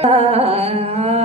Ah.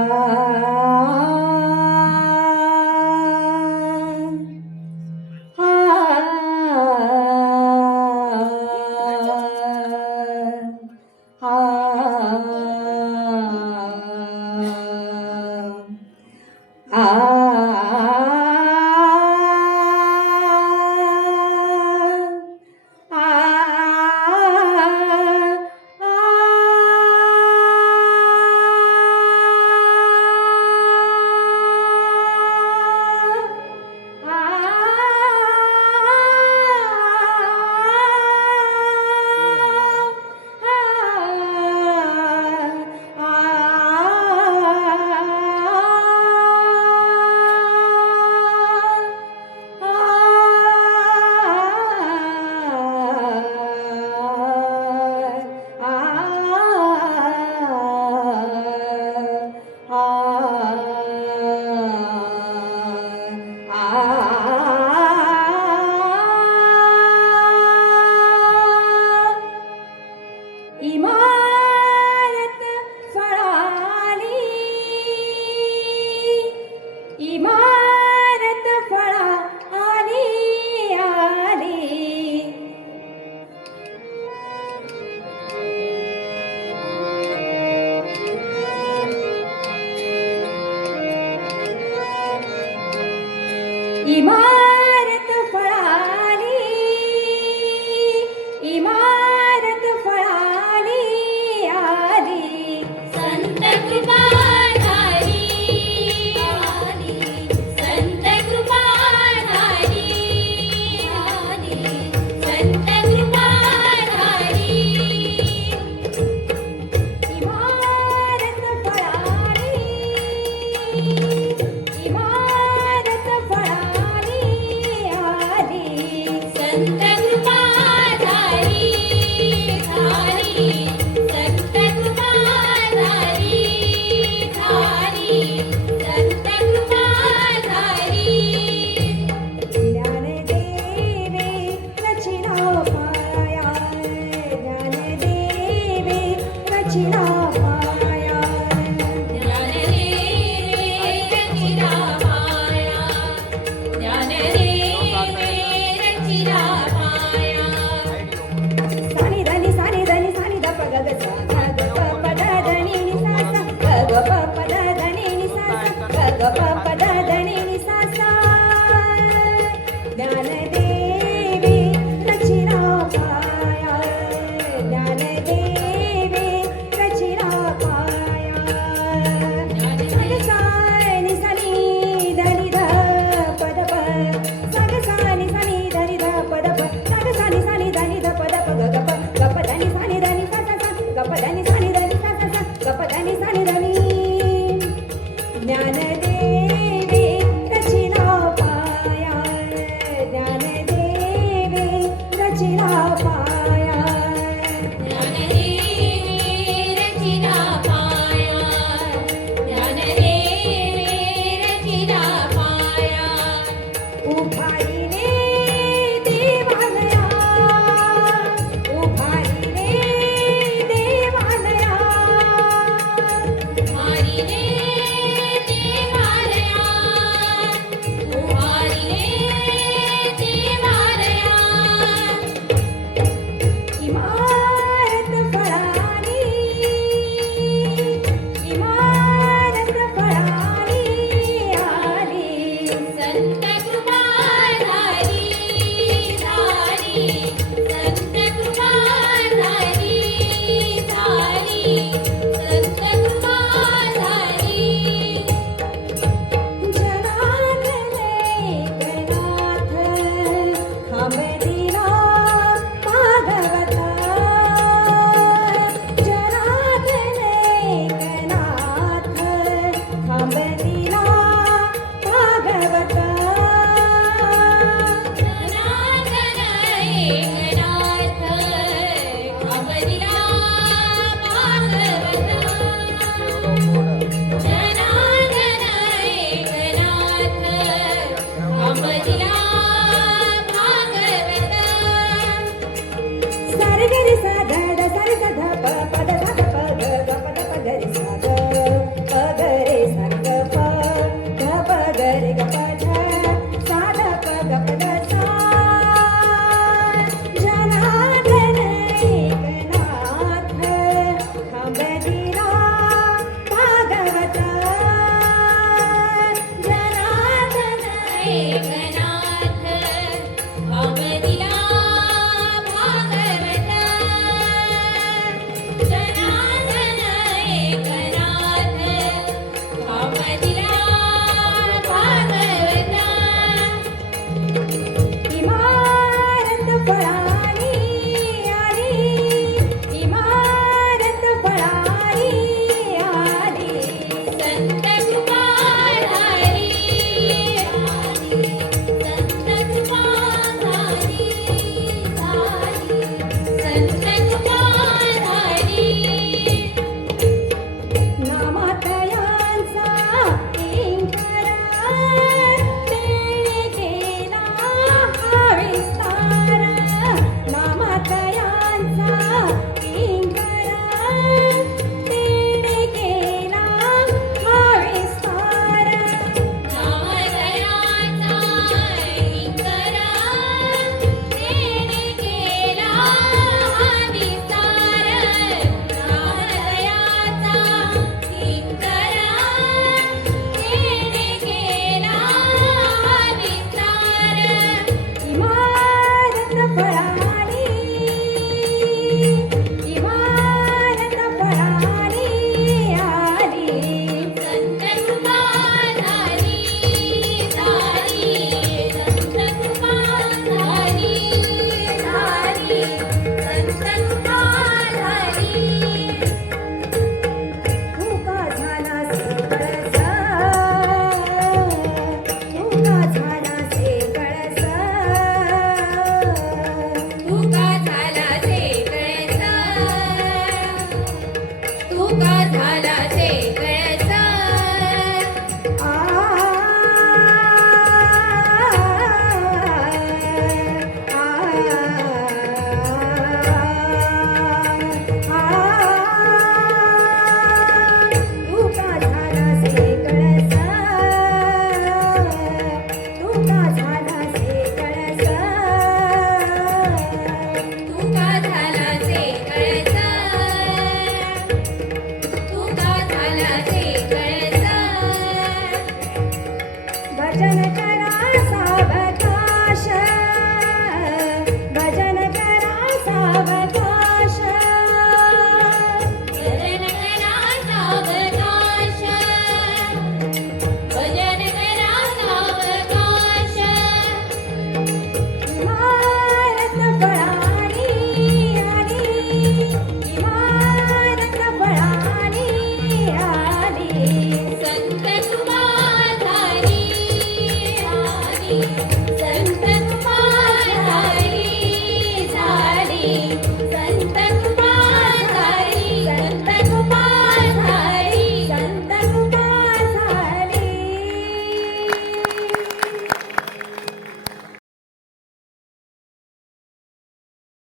dejaré.